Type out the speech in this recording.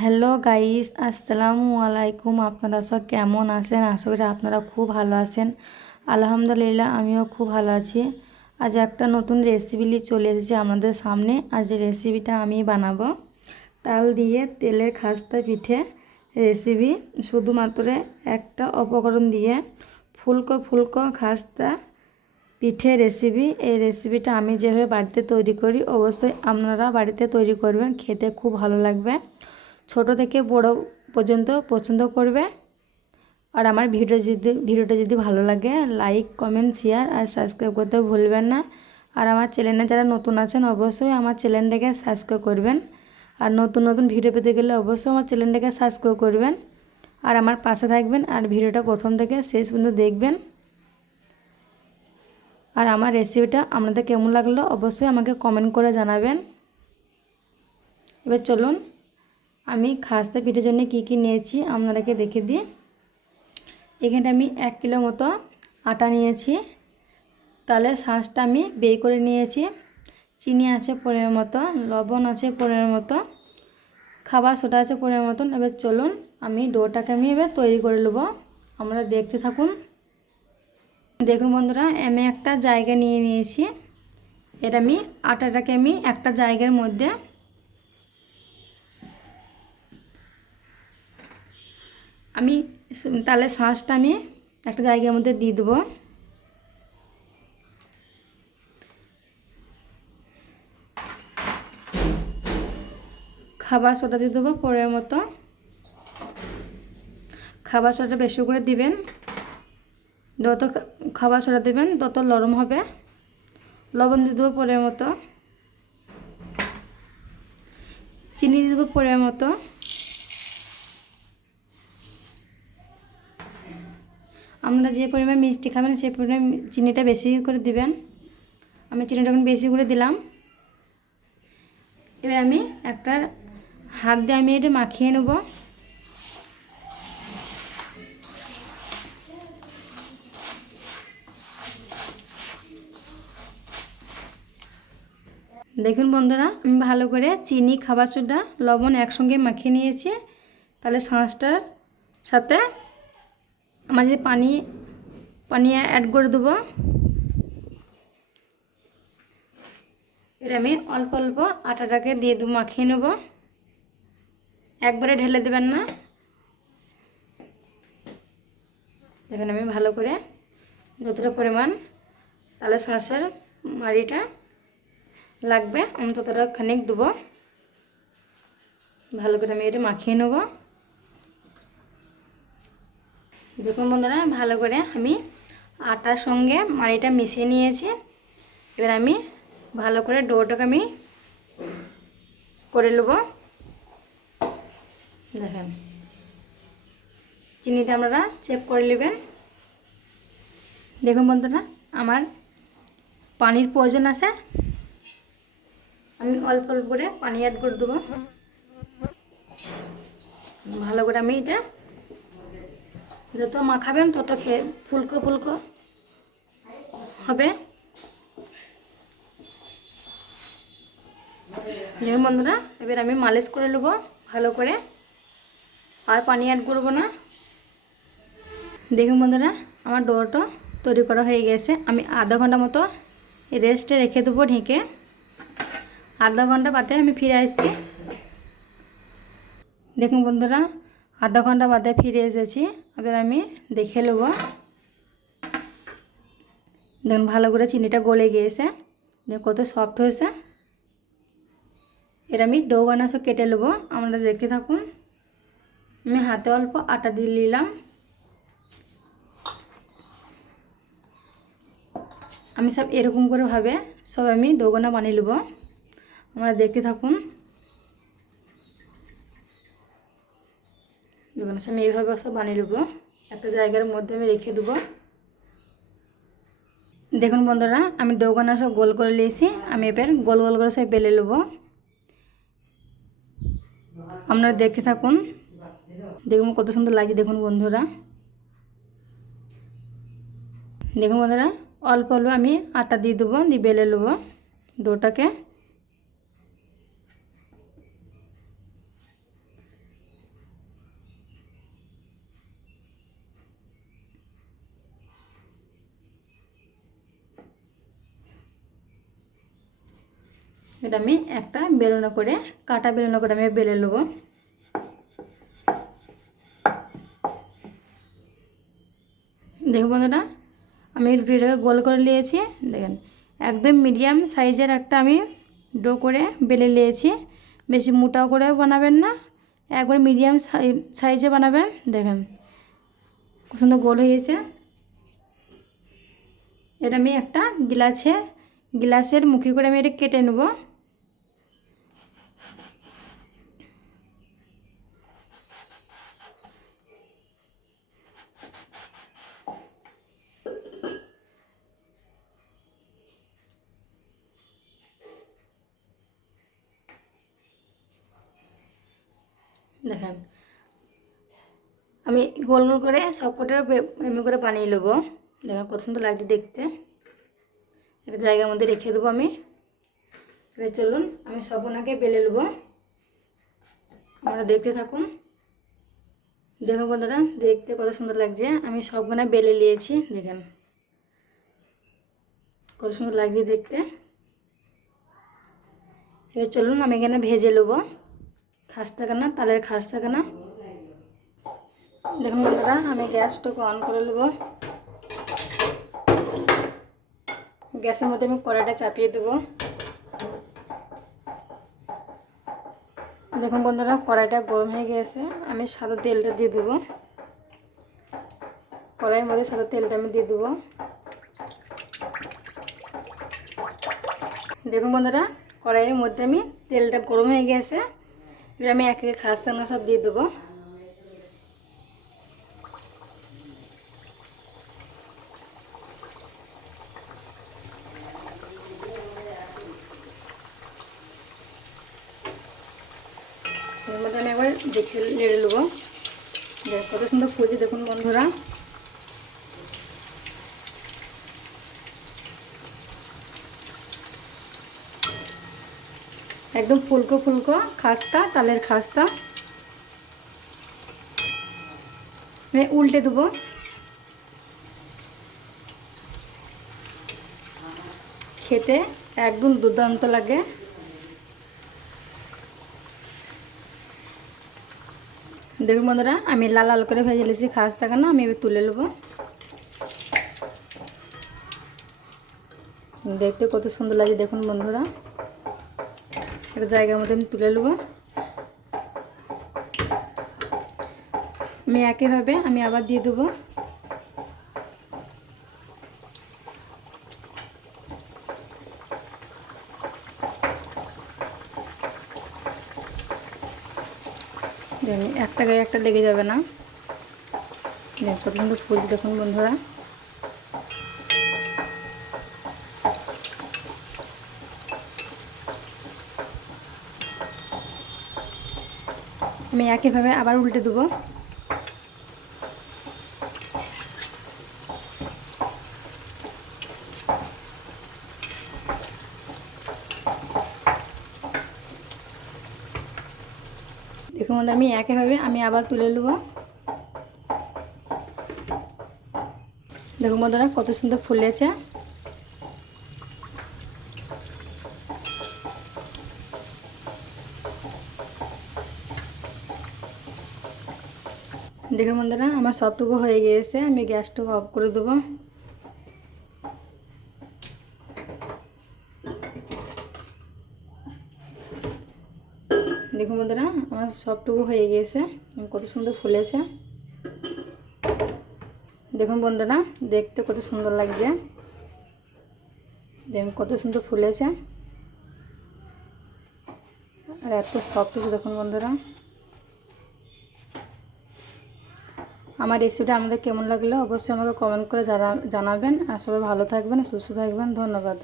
Hello guys, আসসালামু আলাইকুম। আপনারা সব কেমন আছেন? আশা করি আপনারা খুব ভালো আছেন। আলহামদুলিল্লাহ, আমিও খুব ভালো আছি। আজ একটা নতুন রেসিপি নিয়ে চলে এসেছি আপনাদের সামনে। আজ রেসিপিটা আমি বানাবো তাল দিয়ে তেলের খাস্তা পিঠে রেসিপি। শুধুমাত্র একটা উপকরণ দিয়ে ফুলকো ফুলকো খাস্তা পিঠে রেসিপি। এই রেসিপিটা আমি যেভাবে বাড়িতে তৈরি করি, অবশ্যই আপনারা বাড়িতে তৈরি করবেন। খেতে খুব ভালো লাগবে, ছোট থেকে বড় পর্যন্ত পছন্দ করবে। আর আমার ভিডিওটা যদি ভালো লাগে, লাইক কমেন্ট শেয়ার আর সাবস্ক্রাইব করতে ভুলবেন না। আর আমার চ্যানেলে যারা নতুন আছেন, অবশ্যই আমার চ্যানেলটাকে সাবস্ক্রাইব করবেন। আর নতুন নতুন ভিডিও পেতে গেলে অবশ্যই আমার চ্যানেলটাকে সাবস্ক্রাইব করবেন আর আমার পাশে থাকবেন। আর ভিডিওটা প্রথম থেকে শেষ পর্যন্ত দেখবেন। আর আমার রেসিপিটা আপনাদের কেমন লাগলো অবশ্যই আমাকে কমেন্ট করে জানাবেন। এবার চলুন, আমি খাস্তা পিঠের জন্য কি কি নিয়েছি আপনাদেরকে দেখে দিই। এখানে আমি 1 কিলো মতো আটা নিয়েছি। তালের শাঁসটা আমি বের করে নিয়েছি। চিনি আছে পরিমাণ মতো, লবণ আছে পরিমাণ মতো, খাবার সোডা আছে পরিমাণ মতন। এবার চলুন, আমি ডোটাকে এবার তৈরি করে নেব। আমরা দেখতে থাকুন। দেখুন বন্ধুরা, আমি একটা জায়গা নিয়ে নিয়েছি। এটা আমি আটাটাকে একটা জায়গার মধ্যে তালের শাঁসটা একটা জায়গার মধ্যে দিয়ে দেবো। খাবার সোডা দিয়ে দেবো পরিমাণ মতো। খাবার সোডাটা বেশি করে দিবেন, যত খাবার সোডা দেবেন তত নরম হবে। লবণ দিয়ে দেবো পরিমাণ মতো, চিনি দিয়ে দেবো পরিমাণ মতো। আপনারা যে পরিমাণ মিষ্টি খাবেন সেই পরিমাণ চিনিটা বেশি করে দিবেন। আমি চিনিটা এখন বেশি করে দিলাম। এবার আমি একটা হাত দিয়ে এটা মাখিয়ে নেব। দেখুন বন্ধুরা, আমি ভালো করে চিনি, খাবার সোডা, লবণ একসঙ্গে মাখিয়ে নিয়েছি। তাহলে শাঁসটার সাথে আমার যে পানি অ্যাড করে দেবো। এর আমি অল্প অল্প আটাটাকে দিয়ে দেবো, মাখিয়ে নেব। একবারে ঢেলে দেবেন না। দেখেন আমি ভালো করে যতটা পরিমাণ তাহলে শাঁসের মাড়িটা লাগবে আমি ততটা খানিক দেবো। ভালো করে আমি এটা মাখিয়ে নেব। দেখুন বন্ধুরা, ভালো করে আমি আটার সঙ্গে মাড়িটা মিশিয়ে নিয়েছি। এবার আমি ভালো করে ডোটাকে করে নেব। দেখেন, চিনিটা আপনারা চেক করে নেবেন। দেখুন বন্ধুরা, আমার পানির প্রয়োজন আছে। আমি অল্প অল্প করে পানি অ্যাড করে দেবো। ভালো করে আমি এটা যত মাখাবেন তত ফুলকো ফুলকো হবে। দেখুন বন্ধুরা, এবার আমি মালিশ করে নেব ভালো করে, আর পানি অ্যাড করবো না। দেখুন বন্ধুরা, আমার ডোটা তৈরি করা হয়ে গেছে। আমি আধা ঘন্টা মতো রেস্টে রেখে দেবো ঢেকে। আধা ঘন্টা বাদে আমি ফিরে আসছি। দেখুন বন্ধুরা, আধা ঘন্টা বাদে ফিরে এসেছি। এবার আমি দেখে নেব। দেখুন ভালো করে চিনিটা গলে গিয়েছে, দেখুন কত সফট হয়েছে। এর আমি ডো বানাস কেটে নেব। আপনারা দেখতে থাকুন। আমি হাতে অল্প আটা দিয়ে নিলাম। আমি সব এরকম করে ভাবে সব আমি ডোগোনা বানিয়ে নেব। আমরা দেখতে থাকুন। ডোগোনা আমি এইভাবে সব বানিয়ে নেব। একটা জায়গার মধ্যে আমি রেখে দেবো। দেখুন বন্ধুরা, আমি ডোগোনা সব গোল করে নিয়েছি। আমি এবার গোল গোল করে সব বেলে নেব। আপনারা দেখতে থাকুন। দেখুন কত সুন্দর লাগছে। দেখুন বন্ধুরা, দেখুন বন্ধুরা, অল্প অল্প আমি আটা দিয়ে দেবো, দিয়ে বেলে নেব ডোটাকে। এটা আমি একটা বেলুনো করে কাটা বেলুনো করে আমি বেলে নেব। দেখুন বন্ধুরা, আমি রুটিটাকে গোল করে নিয়েছি। দেখেন একদম মিডিয়াম সাইজের একটা আমি ডো করে বেলে নিয়েছি। বেশি মোটাও করেও বানাবেন না, একবার মিডিয়াম সাইজে বানাবেন। দেখেন খুব সুন্দর গোল হয়েছে। এটা আমি একটা গ্লাসের মুখে করে আমি এটা কেটে নেব। দেখেন আমি গোল গোল করে সবকটা এমনি করে বানিয়ে নেবো। দেখেন কত সুন্দর লাগছে দেখতে। একটা জায়গার মধ্যে রেখে দেবো আমি। এবার চলুন আমি সবগুলোকে বেলে নেবো, আপনারা দেখতে থাকুন। দেখুন বন্ধুরা, দেখতে কত সুন্দর লাগছে। আমি সবগুলো বেলে নিয়েছি। দেখেন কত সুন্দর লাগছে দেখতে। এবার চলুন আমি এখানে ভেজে নেবো খাস্তাখানা, তালের খাস্তাখানা। দেখুন বন্ধুরা, আমি গ্যাসটাকে অন করে নেব। গ্যাসের মধ্যে আমি কড়াইটা চাপিয়ে দেবো। দেখুন বন্ধুরা, কড়াইটা গরম হয়ে গেছে। আমি সাদা তেলটা দিয়ে দেবো। কড়াইয়ের মধ্যে সাদা তেলটা আমি দিয়ে দেবো। দেখুন বন্ধুরা, কড়াইয়ের মধ্যে আমি তেলটা গরম হয়ে গেছে। এবার আমি এক এক খাস্তাখানা সব দিয়ে দেবো। এর মধ্যে আমি একবার দেখে নেড়ে নেবো। কত সুন্দর ফুলছে দেখুন বন্ধুরা। একদম ফুলকো ফুলকো খাস্তা, তালের খাস্তা। আমি উল্টে দেবো। খেতে একদম দুর্দান্ত লাগে। দেখুন বন্ধুরা, আমি লাল লাল করে ভেজে নিয়েছি খাস্তাখানা। আমি এবার তুলে নেবো। দেখতে কত সুন্দর লাগে দেখুন বন্ধুরা। একটা জায়গার মধ্যে আমি তুলে নেবো। আমি একইভাবে আমি আবার দিয়ে দেবো। একটা গায়ে একটা লেগে যাবে না। কত সুন্দর ফুলছে দেখুন বন্ধুরা। আমি একইভাবে আবার উল্টে দেবো। দেখুন বন্ধুরা, আমি একইভাবে আমি আবার তুলে নেবো। দেখুন বন্ধুরা, কত সুন্দর ফুলেছে। দেখুন বন্ধুরা, আমার সবটুকু হয়ে গিয়েছে। আমি গ্যাসটুকু অফ করে দেবো। দেখুন বন্ধুরা, আমার সবটুকু হয়ে গিয়েছে। কত সুন্দর ফুলেছে দেখুন বন্ধুরা, দেখতে কত সুন্দর লাগছে। দেখুন কত সুন্দর ফুলেছে আর এত সফট হয়েছে দেখুন বন্ধুরা। আমার রেসিপিটা আমাদের কেমন লাগলো অবশ্যই আমাকে কমেন্ট করে জানাবেন। আর সবাই ভালো থাকবেন, সুস্থ থাকবেন। ধন্যবাদ।